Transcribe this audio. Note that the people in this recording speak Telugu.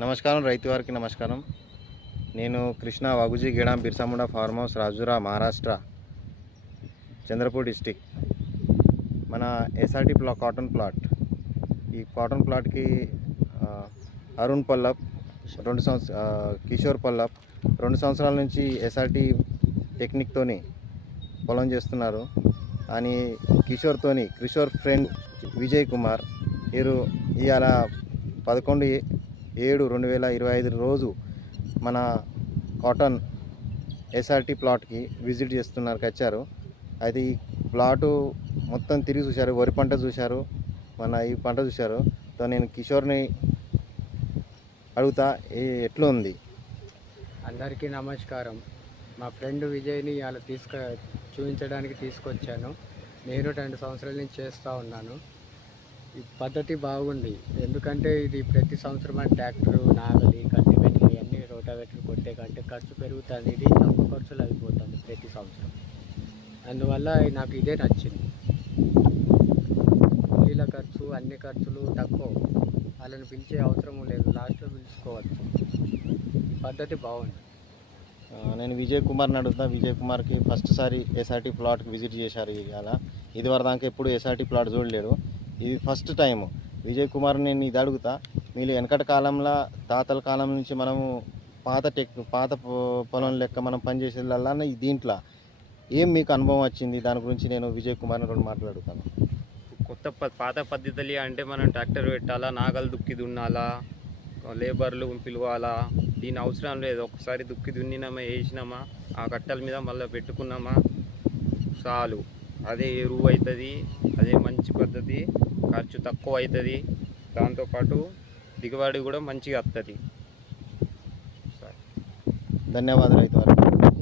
నమస్కారం రైతు వారికి నమస్కారం. నేను Krishna Waguji Gedam Birsa Munda farm house Rajura Maharashtra Chandrapur district. మన ఎస్ఆర్టీ ప్లా కాటన్ ప్లాట్. ఈ కాటన్ ప్లాట్కి అరుణ్ పల్లప్ రెండు సంవత్సర కిషోర్ పల్లప్ రెండు సంవత్సరాల నుంచి ఎస్ఆర్టీ టెక్నిక్తోని పొలం చేస్తున్నారు. అని కిషోర్తోని కిషోర్ ఫ్రెండ్ విజయ్ కుమార్ వీరు ఇవాళ పదకొండు ఏడు రెండు వేల ఇరవై ఐదు రోజు మన కాటన్ ఎస్ఆర్టీ ప్లాట్కి విజిట్ చేస్తున్నారు వచ్చారు అయితే ఈ ప్లాటు మొత్తం తిరిగి చూశారు వరి పంట చూశారు మన ఈ పంట చూశారు. తో నేను కిషోర్ని అడుగుతా ఎట్లా ఉంది? అందరికీ నమస్కారం. మా ఫ్రెండ్ విజయ్ని అలా తీసుక చూపించడానికి తీసుకొచ్చాను. నేను రెండు సంవత్సరాల నుంచి చేస్తూ ఉన్నాను. ఈ పద్ధతి బాగుంది. ఎందుకంటే ఇది ప్రతి సంవత్సరం ట్రాక్టర్ నాగలి కల్టివేటర్ ఇవన్నీ రోటావేటర్ కొట్టే కంటే ఖర్చు పెరుగుతుంది. ఇది తక్కువ ఖర్చులు అయిపోతుంది ప్రతి సంవత్సరం. అందువల్ల నాకు ఇదే నచ్చింది. నీళ్ళ ఖర్చు అన్ని ఖర్చులు తక్కువ. వాళ్ళని పిలిచే అవసరం లేదు. లాస్ట్లో పిలుచుకోవచ్చు. పద్ధతి బాగుంది. నేను విజయ్ కుమార్ని అడుగుతా విజయ్ కుమార్కి ఫస్ట్ సారి ఎస్ఆర్టీ ప్లాట్కి విజిట్ చేశారు ఇవాళ. ఇది వరదాకా ఎప్పుడు ఎస్ఆర్టీ ప్లాట్ చూడలేడు ఇది ఫస్ట్ టైం విజయ్ కుమార్ నేను ఇది అడుగుతా. మీరు వెనకటి కాలంలో తాతల కాలం నుంచి మనము పాత టెక్ పాత పొ- పొలం లెక్క మనం పనిచేసేదల్లా దీంట్లో ఏం మీకు అనుభవం వచ్చింది? దాని గురించి నేను విజయ్ కుమార్ కూడా మాట్లాడుతాను. కొత్త ప- పాత పద్ధతులు అంటే మనం ట్రాక్టర్ పెట్టాలా? నాగలు దుక్కి దున్నాలా? లేబర్లు పిలవాలా? దీని అవసరం లేదు. ఒకసారి దుక్కి దున్నినామా వేసినామా? ఆ కట్టెల మీద మళ్ళీ పెట్టుకున్నామా? చాలు. అదే ఎరువు అవుతుంది అదే మంచి పద్ధతి ఖర్చు తక్కువ అవుతుంది దాంతోపాటు దిగుబడి కూడా మంచిగా వస్తుంది ధన్యవాదాలు అయితే